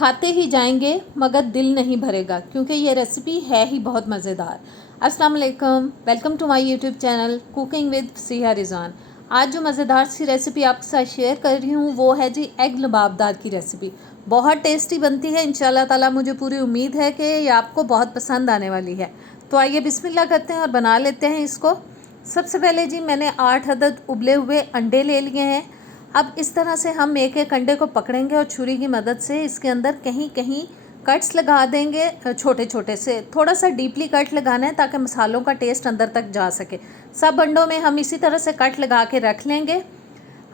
खाते ही जाएंगे मगर दिल नहीं भरेगा, क्योंकि ये रेसिपी है ही बहुत मज़ेदार। अस्सलाम वालेकुम, welcome to my YouTube channel cooking with Siya Rizwan. आज जो मज़ेदार सी रेसिपी आपके साथ शेयर कर रही हूँ वो है जी एग लबाबदार की रेसिपी। बहुत टेस्टी बनती है इंशाल्लाह ताला। मुझे पूरी उम्मीद है कि ये आपको बहुत पसंद आने वाली है। तो आइए बिस्मिल्लाह करते हैं और बना लेते हैं इसको। सबसे पहले जी मैंने 8 अदद उबले हुए अंडे ले लिए हैं। अब इस तरह से हम एक एक अंडे को पकड़ेंगे और छुरी की मदद से इसके अंदर कहीं कहीं कट्स लगा देंगे, छोटे छोटे से। थोड़ा सा डीपली कट लगाना है ताकि मसालों का टेस्ट अंदर तक जा सके। सब अंडों में हम इसी तरह से कट लगा के रख लेंगे।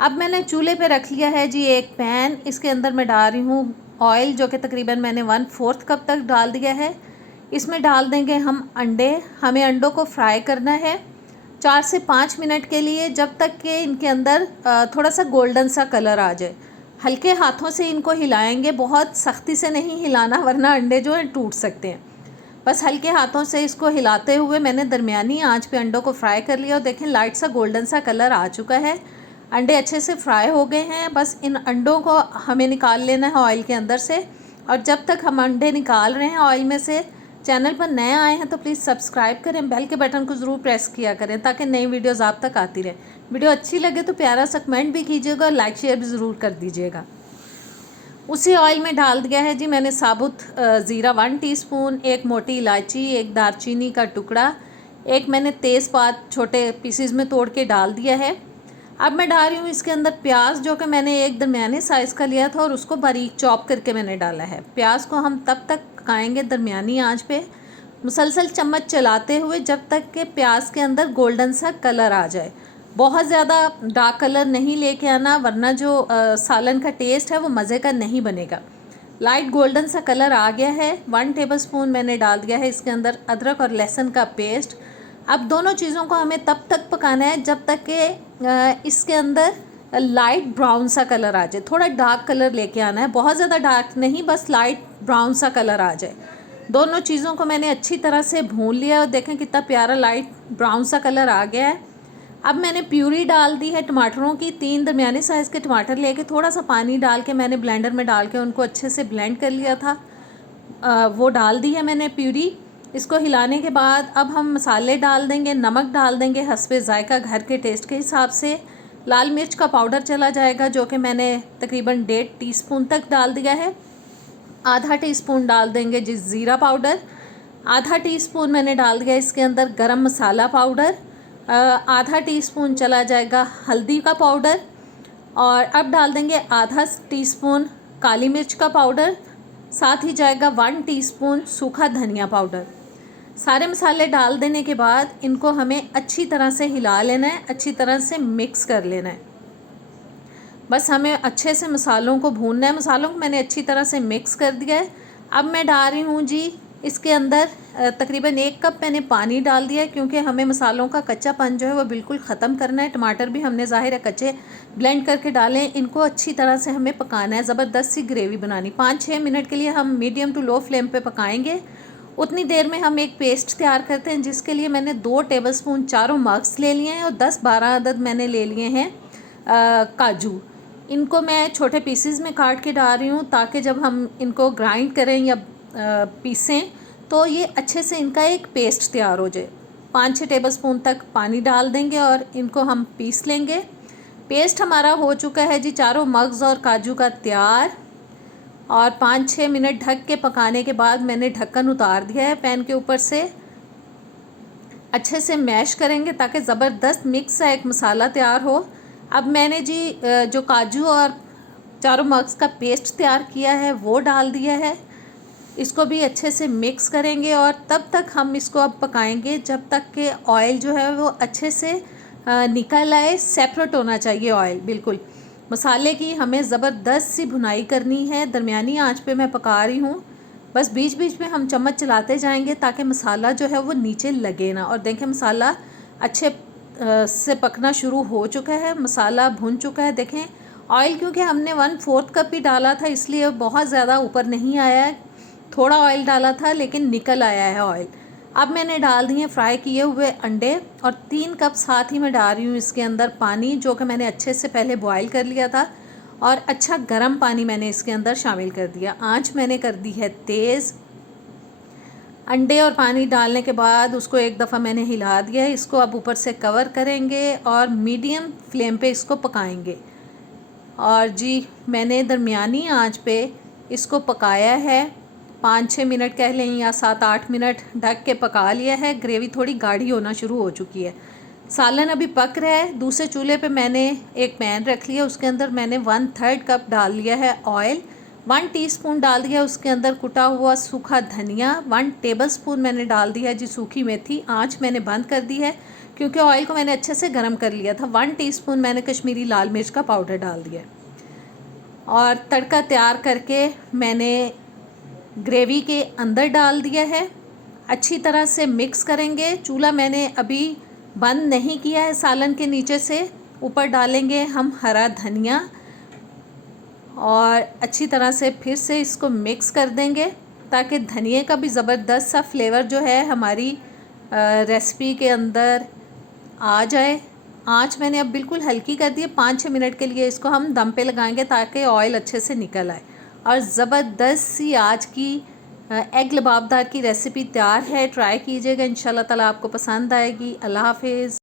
अब मैंने चूल्हे पे रख लिया है जी एक पैन। इसके अंदर मैं डाल रही हूँ ऑयल, जो कि तकरीबन मैंने 1/4 कप तक डाल दिया है। इसमें डाल देंगे हम अंडे। हमें अंडों को फ्राई करना है 4 से 5 मिनट के लिए, जब तक कि इनके अंदर थोड़ा सा गोल्डन सा कलर आ जाए। हल्के हाथों से इनको हिलाएंगे, बहुत सख्ती से नहीं हिलाना वरना अंडे जो हैं टूट सकते हैं। बस हल्के हाथों से इसको हिलाते हुए मैंने दरमियानी आंच पे अंडों को फ्राई कर लिया और देखें लाइट सा गोल्डन सा कलर आ चुका है। अंडे अच्छे से फ्राई हो गए हैं। बस इन अंडों को हमें निकाल लेना है ऑयल के अंदर से। और जब तक हम अंडे निकाल रहे हैं ऑयल में से, चैनल पर नए आए हैं तो प्लीज़ सब्सक्राइब करें, बेल के बटन को ज़रूर प्रेस किया करें ताकि नई वीडियोज़ आप तक आती रहें। वीडियो अच्छी लगे तो प्यारा सा कमेंट भी कीजिएगा और लाइक शेयर भी ज़रूर कर दीजिएगा। उसी ऑयल में डाल दिया है जी मैंने साबुत ज़ीरा 1 टीस्पून, एक मोटी इलायची, एक दालचीनी का टुकड़ा, एक मैंने तेज़पात छोटे पीसीज में तोड़ के डाल दिया है। अब मैं डाल रही हूँ इसके अंदर प्याज, जो कि मैंने एक दरमियाने साइज़ का लिया था और उसको बारीक चॉप करके मैंने डाला है। प्याज को हम तब तक पकाएंगे दरमियानी आंच पे, मुसलसल चम्मच चलाते हुए, जब तक कि प्याज के अंदर गोल्डन सा कलर आ जाए। बहुत ज़्यादा डार्क कलर नहीं लेके आना, वरना जो सालन का टेस्ट है वो मज़े का नहीं बनेगा। लाइट गोल्डन सा कलर आ गया है। 1 टेबलस्पून मैंने डाल दिया है इसके अंदर अदरक और लहसुन का पेस्ट। अब दोनों चीज़ों को हमें तब तक पकाना है जब तक कि इसके अंदर लाइट ब्राउन सा कलर आ जाए। थोड़ा डार्क कलर लेके आना है, बहुत ज़्यादा डार्क नहीं, बस लाइट ब्राउन सा कलर आ जाए। दोनों चीज़ों को मैंने अच्छी तरह से भून लिया और देखें कितना प्यारा लाइट ब्राउन सा कलर आ गया है। अब मैंने प्यूरी डाल दी है टमाटरों की। 3 दरमियाने साइज़ के टमाटर लेके थोड़ा सा पानी डाल के मैंने ब्लेंडर में डाल के उनको अच्छे से ब्लेंड कर लिया था। वो डाल दी है मैंने प्यूरी। इसको हिलाने के बाद अब हम मसाले डाल देंगे। नमक डाल देंगे हस्बे ज़ायका, घर के टेस्ट के हिसाब से। लाल मिर्च का पाउडर चला जाएगा, जो कि मैंने तकरीबन 1.5 टीस्पून तक डाल दिया है। आधा टीस्पून डाल देंगे जी ज़ीरा पाउडर। आधा टीस्पून मैंने डाल दिया इसके अंदर गरम मसाला पाउडर। आधा टीस्पून चला जाएगा हल्दी का पाउडर। और अब डाल देंगे आधा टीस्पून काली मिर्च का पाउडर। साथ ही जाएगा 1 टीस्पून सूखा धनिया पाउडर। सारे मसाले डाल देने के बाद इनको हमें अच्छी तरह से हिला लेना है, अच्छी तरह से मिक्स कर लेना है। बस हमें अच्छे से मसालों को भूनना है। मसालों को मैंने अच्छी तरह से मिक्स कर दिया है। अब मैं डाल रही हूँ जी इसके अंदर तकरीबन 1 कप मैंने पानी डाल दिया है, क्योंकि हमें मसालों का कच्चापन जो है वो बिल्कुल ख़त्म करना है। टमाटर भी हमने ज़ाहिर है कच्चे ब्लेंड करके डाले। इनको अच्छी तरह से हमें पकाना है, ज़बरदस्त सी ग्रेवी बनानी। 5-6 मिनट के लिए हम मीडियम टू लो फ्लेम पे पकाएंगे। उतनी देर में हम एक पेस्ट तैयार करते हैं, जिसके लिए मैंने 2 टेबलस्पून चारों मग्स ले लिए हैं और 10-12 अदद मैंने ले लिए हैं काजू। इनको मैं छोटे पीसेस में काट के डाल रही हूँ ताकि जब हम इनको ग्राइंड करें या पीसें तो ये अच्छे से इनका एक पेस्ट तैयार हो जाए। 5-6 टेबलस्पून तक पानी डाल देंगे और इनको हम पीस लेंगे। पेस्ट हमारा हो चुका है जी चारों मग्स और काजू का तैयार। और 5-6 मिनट ढक के पकाने के बाद मैंने ढक्कन उतार दिया है पैन के ऊपर से। अच्छे से मैश करेंगे ताकि ज़बरदस्त मिक्स सा एक मसाला तैयार हो। अब मैंने जी जो काजू और चारों मग्स का पेस्ट तैयार किया है वो डाल दिया है। इसको भी अच्छे से मिक्स करेंगे और तब तक हम इसको अब पकाएंगे जब तक कि ऑयल जो है वो अच्छे से निकल आए। सेपरेट होना चाहिए ऑयल बिल्कुल। मसाले की हमें ज़बरदस्त सी भुनाई करनी है। दरमियानी आंच पे मैं पका रही हूँ। बस बीच बीच में हम चम्मच चलाते जाएंगे ताकि मसाला जो है वो नीचे लगे ना। और देखें मसाला अच्छे से पकना शुरू हो चुका है, मसाला भुन चुका है। देखें ऑयल क्योंकि हमने 1/4 कप ही डाला था, इसलिए बहुत ज़्यादा ऊपर नहीं आया है। थोड़ा ऑयल डाला था लेकिन निकल आया है ऑयल। अब मैंने डाल दिए फ्राई किए हुए अंडे और 3 कप साथ ही मैं डाल रही हूँ इसके अंदर पानी, जो कि मैंने अच्छे से पहले बॉईल कर लिया था। और अच्छा गर्म पानी मैंने इसके अंदर शामिल कर दिया। आंच मैंने कर दी है तेज़। अंडे और पानी डालने के बाद उसको एक दफ़ा मैंने हिला दिया है। इसको अब ऊपर से कवर करेंगे और मीडियम फ्लेम पे इसको पकाएंगे। और जी मैंने दरमियानी आंच पे इसको पकाया है, 5-6 मिनट कह लें या 7-8 मिनट ढक के पका लिया है। ग्रेवी थोड़ी गाढ़ी होना शुरू हो चुकी है। सालन अभी पक रहा है। दूसरे चूल्हे पे मैंने एक पैन रख लिया, उसके अंदर मैंने 1/3 कप डाल लिया है ऑयल। 1 टीस्पून डाल दिया उसके अंदर कुटा हुआ सूखा धनिया। 1 टेबलस्पून मैंने डाल दिया जी सूखी मेथी। आंच मैंने बंद कर दी है क्योंकि ऑयल को मैंने अच्छे से गर्म कर लिया था। 1 टीस्पून मैंने कश्मीरी लाल मिर्च का पाउडर डाल दिया और तड़का तैयार करके मैंने ग्रेवी के अंदर डाल दिया है। अच्छी तरह से मिक्स करेंगे। चूल्हा मैंने अभी बंद नहीं किया है। सालन के नीचे से ऊपर डालेंगे हम हरा धनिया और अच्छी तरह से फिर से इसको मिक्स कर देंगे ताकि धनिए का भी ज़बरदस्त सा फ्लेवर जो है हमारी रेसिपी के अंदर आ जाए। आंच मैंने अब बिल्कुल हल्की कर दी है। 5-6 मिनट के लिए इसको हम दम पे लगाएंगे ताकि ऑयल अच्छे से निकल आए। और ज़बरदस्त सी आज की एग लबाबदार की रेसिपी तैयार है। ट्राई कीजिएगा, इंशाल्लाह ताला आपको पसंद आएगी। अल्लाह हाफिज़।